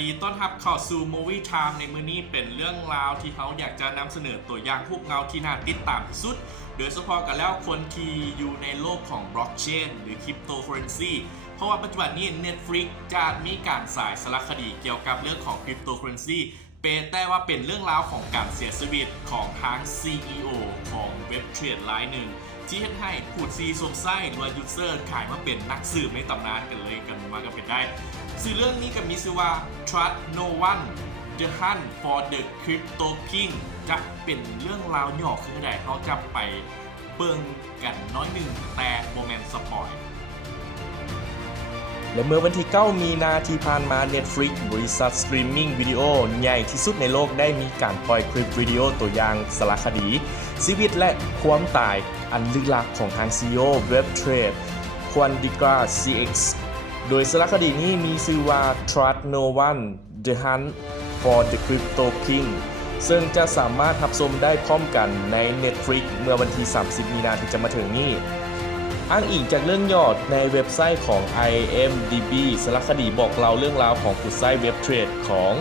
ดีต้อนรับเข้าสู่ Movie Time ในมื้อนี้เป็นเรื่องราวที่เขาอยากจะนำเสนอตัวอย่างพวกเงาที่น่าติดตามที่สุดโดยเฉพาะกันแล้วคนที่อยู่ในโลกของ Blockchain หรือ Cryptocurrency เพราะว่าปัจจุบันนี้ Netflix จะมีการสายสารคดีเกี่ยวกับเรื่องของ Cryptocurrency แต่ว่าเป็นเรื่องราวของการเสียชีวิตของทาง CEO ของเว็บเทรดรายหนึ่งที่เห็นให้พูดซีสวมไส้หรือว่ายูเซอร์ขายมาเป็นนักสืบในตำนานกันเลยกันมาก็เป็นได้สื่อเรื่องนี้ก็มีชื่อว่า Trust No One The Hunt for the Crypto King จะเป็นเรื่องราวหยอกคือใดเขาจะไปเบิ่งกันน้อยหนึ่งแต่โมเมนต์สปอยและเมื่อวันที่ 9 มีนาที่ผ่านมา Netflix บริษัทสตรีมมิ่งวิดีโอใหญ่ที่สุดในโลกได้มีการปล่อยคลิปวิดีโอตัวอย่างสารคดีชีวิตและความตายอันลึกลับของทาง CEO เว็บเทรดควอนดิกรา CX โดยสารคดีนี้มีชื่อว่า Trust No One The Hunt for the Crypto King ซึ่งจะสามารถรับชมได้พร้อมกันใน Netflix เมื่อวันที่ 30 มีนาที่จะมาถึงนี้อ้างอิงจากเรื่องย่อในเว็บไซต์ของ IMDb สารคดีบอกเล่าเรื่องราวของผู้ใช้เว็บเทรดของ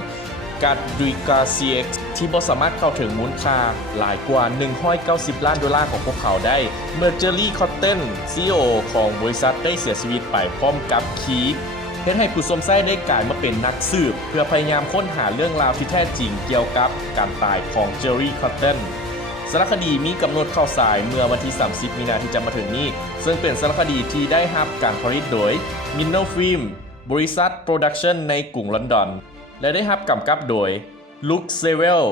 กัดดุยกา CX ที่บ่สามารถเข้าถึงมูลค่าหลายกว่า190 ล้านดอลลาร์ของพวกเขาได้เมื่อเจอรี่คอตเทน CEO ของบริษัทได้เสียชีวิตไปพร้อมกับคีฟเฮ็ดให้ผู้ชมใช้ได้กลายมาเป็นนักสืบเพื่อพยายามค้นหาเรื่องราวที่แท้จริงเกี่ยวกับการตายของเจอรี่คอตเทนสารคดีมีกำหนดเข้าฉายเมื่อวันที่ 30 มีนาที่จะมาถึงนี้ซึ่งเป็นสารคดีที่ได้รับการผลิตโดย Minno Film บริษัทโปรดักชันในกรุงลอนดอนและได้รับกำกับโดย Luke Sewell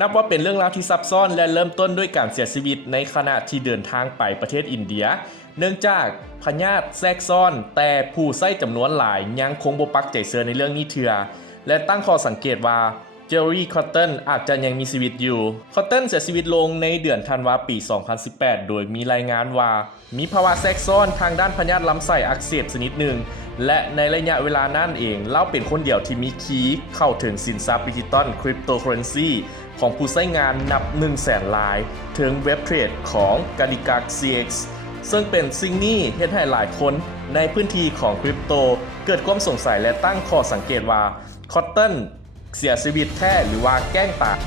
นับว่าเป็นเรื่องราวที่ซับซ้อนและเริ่มต้นด้วยการเสียชีวิตในขณะที่เดินทางไปประเทศอินเดียเนื่องจากพยาธิแทรกซ้อนแต่ผู้ใช้จำนวนหลายยังคงบ่ปักใจเชื่อในเรื่องนี้เถื่อและตั้งข้อสังเกตว่าเจอรี่คอตเทนอาจจะยังมีชีวิตอยู่คอตเทนเสียชีวิตลงในเดือนธันวาคมปี 2018 โดยมีรายงานว่ามีภาวะแทรกซ้อนทางด้านพยาธิลำไส้อักเสบชนิดหนึ่งและในระยะเวลานั้นเองเล่าเป็นคนเดียวที่มีคีย์เข้าถึงสินทรัพย์ดิจิตอลคริปโตเคอเรนซีของผู้ใช้งานนับ 100,000 รายถึงเว็บเทรดของกาดิกา CX ซึ่งเป็นสิ่งนี้เฮ็ดให้หลายคนในพื้นที่ของคริปโตเกิดความสงสัยและตั้งข้อสังเกตว่าคอตเทนเสียชีวิตแท้หรือว่าแกล้งตาย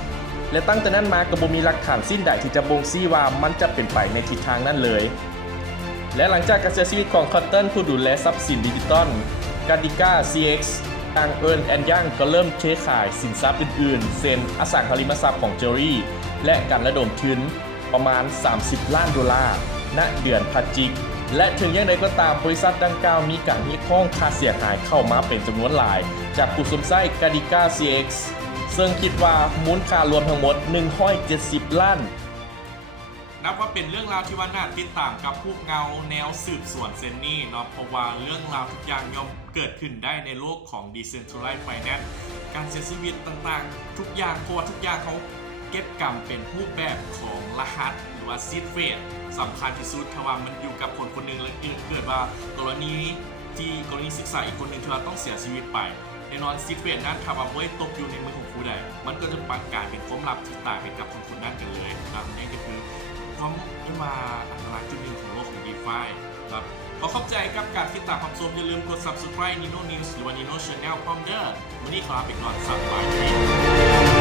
และตั้งแต่นั้นมาก็บ่มีหลักฐานสิ้นใดที่จะบ่งชี้ว่ามันจะเป็นไปในทิศทางนั้นเลยและหลังจากการเสียชีวิตของคอตเทนผู้ดูแลทรัพย์สินดิจิตอลกาดิกา CX ทางยังก็เริ่มเทขายสินทรัพย์อื่นๆเช่นอสังหาริมทรัพย์ของเจอรี่และการระดมทุนประมาณ30 ล้านดอลลาร์ณเดือนพฤศจิกายนและถึงอย่างไรก็ตามบริษัทดังกล่าวมีการเรียกร้องค่าเสียหายเข้ามาเป็นจำนวนหลายจากผู้สวมใช้กาดิกา CX ซึ่งคิดว่ามูลค่ารวมทั้งหมด170 ล้านนับว่าเป็นเรื่องราวที่ว่าน่าติดตามกับพวกเงาแนวสืบสวนเซนนี่เนาะเพราะว่าเรื่องราวทุกอย่างย่อมเกิดขึ้นได้ในโลกของ Decentralized Finance การเสียชีวิตต่างๆทุกอย่างเพราะว่าทุกอย่างเขาเก็บกำเป็นรูปแบบของรหัสหรือว่าซีดเฟสสำคัญที่สุดถ้าว่ามันอยู่กับคนคนหนึ่งแล้วเกิดว่ากรณีศึกษาอีกคนหนึ่งที่ว่าต้องเสียชีวิตไปแน่นอนซีดเฟสนั้นถ้าว่าไม่ตกอยู่ในมือของผู้ใดมันก็จะประกาศเป็นความลับที่ตายไปกับคนคนนั้นกันเลยครับนี่ก็คือความมาอันตรายจุดหนึ่งของโลกของ DeFi ครับขอขอบใจกับการติดตามความชมอย่าลืมกด Subscribe Nino News หรือว่า Nino Channel พร้อมเด้อวันนี้ขอลาไปก่อนสวัสดี